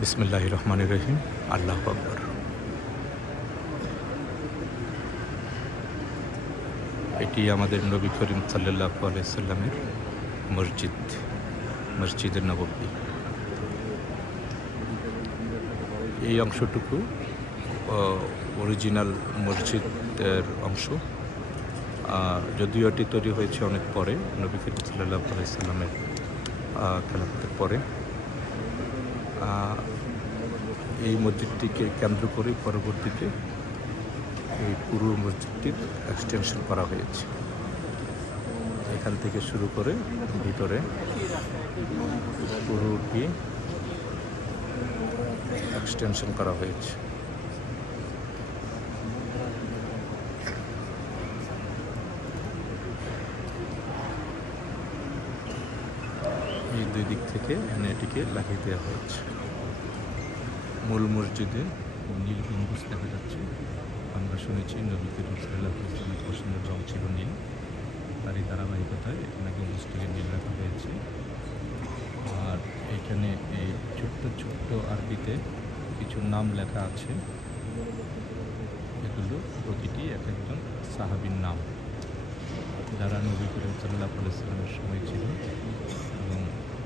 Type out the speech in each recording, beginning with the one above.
বিসমিল্লাহির রহমানির রহিম। আল্লাহু আকবার। এটি আমাদের নবী করিম সাল্লাল্লাহু আলাইহি সাল্লামের মসজিদে নববী। এই অংশটুকু অরিজিনাল মসজিদের অংশ, যদিও এটি তৈরি হয়েছে অনেক পরে, নবী করিম সাল্লাল্লাহু আলাইহি সাল্লামের খেলাফতের পরে। এই মসজিদটিকে কেন্দ্র করে পরবর্তীতে এই পুরো মসজিদটির এক্সটেনশন করা হয়েছে। এখান থেকে শুরু করে ভিতরে পুরোটি এক্সটেনশন করা হয়েছে। এই দুই দিক থেকে এটিকে লাগিয়ে দেওয়া হয়েছে। মূল মসজিদে নীল গম্বুজ দেখা যাচ্ছে। আমরা শুনেছি নবী করিম সাল্লাল্লাহু আলাইহি ওয়াসাল্লামের পছন্দের রং ছিল নীল, তারই ধারাবাহিকতায় এখানে গম্বুজটিকে নীল রাখা হয়েছে। আর এখানে এই ছোট্ট ছোট্ট আরবিতে কিছু নাম লেখা আছে, এগুলো প্রতিটি এক একজন সাহাবীর নাম, যারা নবী করিম সাল্লাল্লাহু আলাইহি ওয়াসাল্লামের সময় ছিল এবং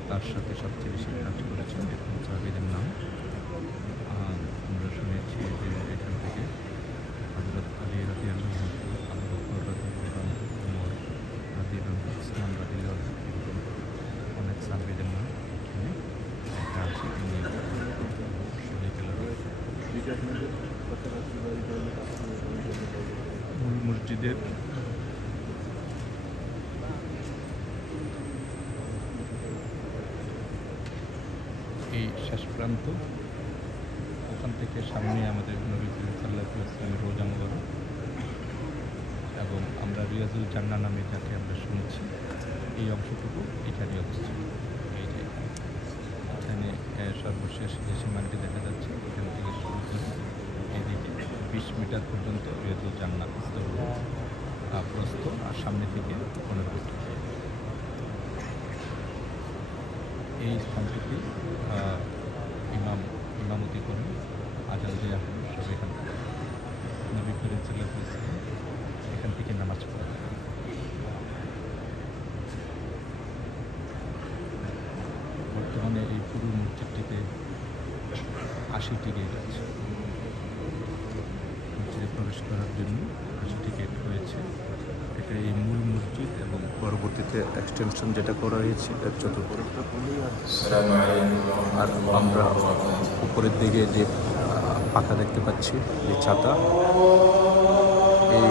তার সাথে সবচেয়ে বেশি কাজ করেছেন এরকম সাহাবীদের নাম। আমরা শুনেছি যে এখান থেকে হযরত আলী রাদিয়াল্লাহু আনহু, আবু বকর রাদিয়াল্লাহু আনহু, ওমর রাদিয়াল্লাহু আনহু, উসমান রাদিয়াল্লাহু আনহু, এরকম অনেক সাহাবীদের নাম এখানে লেখা আছে। মূল মসজিদের এই শেষ প্রান্ত, ওখান থেকে সামনে আমাদের নবী করিম সাল্লাল্লাহু আলাইহি ওয়াসাল্লামের রওজা মুবারক, এবং আমরা রিয়াজুল জান্নাহ নামে যাকে আমরা শুনেছি, এই অংশটুকু এখানে অবস্থিত। এই যে এখানে সর্বশেষ যে সীমানাটি দেখা যাচ্ছে, এখান থেকে শুরু করে এদিকে 20 মিটার পর্যন্ত রিয়াজুল জান্নাহ প্রস্থ, আর সামনে থেকে 15 মিটার। এই স্থানটিতে ইমামতি করেন, আজান দেওয়া হয়, সব এখান থেকে নবী করিম সাল্লাল্লাহু আলাইহি ওয়াসাল্লাম এখান থেকে নামাজ পড়েন। বর্তমানে এই পুরো মসজিদটিতে 80টি গেট আছে। মসজিদে প্রবেশ করার জন্য 80টি গেট হয়েছে। এটা এই মূল মসজিদ এবং পরবর্তীতে এক্সটেনশন যেটা করা হয়েছে এর চতুর্থ। আর আমরা উপরের দিকে যে পাখা দেখতে পাচ্ছি, এই ছাতা, এই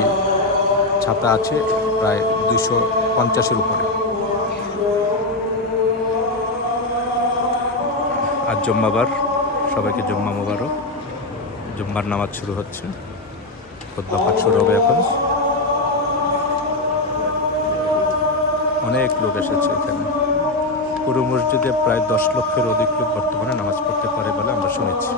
ছাতা আছে প্রায় 250-এর উপরে। আর জুম্মাবার, সবাইকে জুম্মা মোবারক। জুম্মার নামাজ শুরু হচ্ছে, খুতবা পাঠ শুরু হবে এখন। অনেক লোক এসেছে এখানে। পুরো মসজিদে প্রায় 10 লক্ষের অধিক লোক বর্তমানে নামাজ পড়তে পারে বলে আমরা শুনেছি।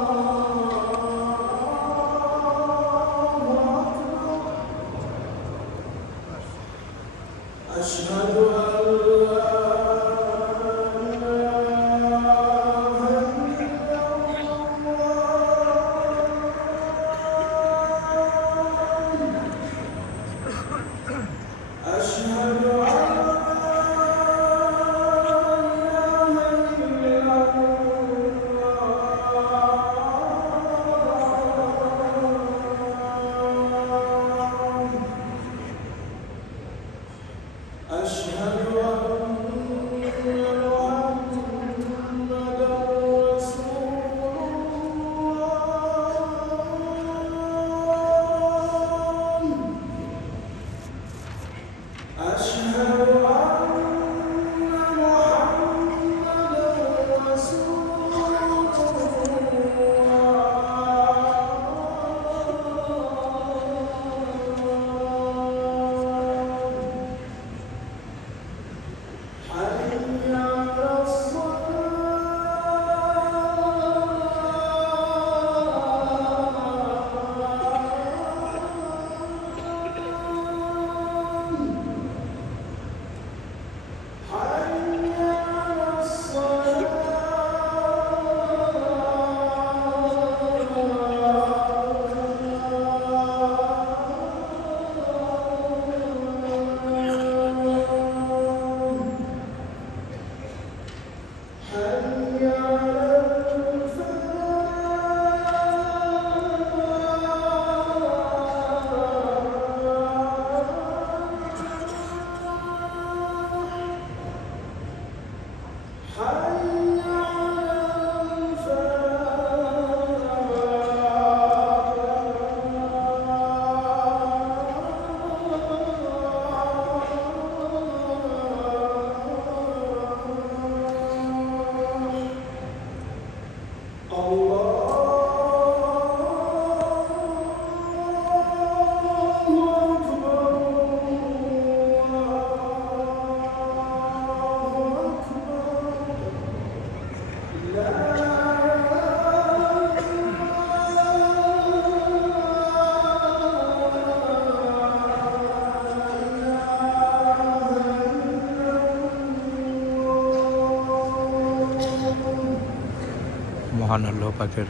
মহান আল্লাহ পাকের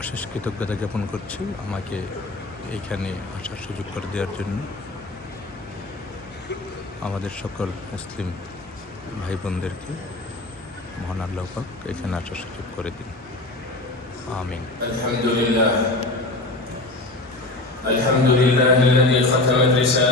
অশেষ কৃতজ্ঞতা জ্ঞাপন করছি আমাকে এইখানে আসার সুযোগ করে দেওয়ার জন্য। আমাদের সকল মুসলিম ভাই বোনদেরকে মহান আল্লাহ পাক এখানে আসার সুযোগ করে দিন। আমিন। الحمد لله الذي ختم الرسالة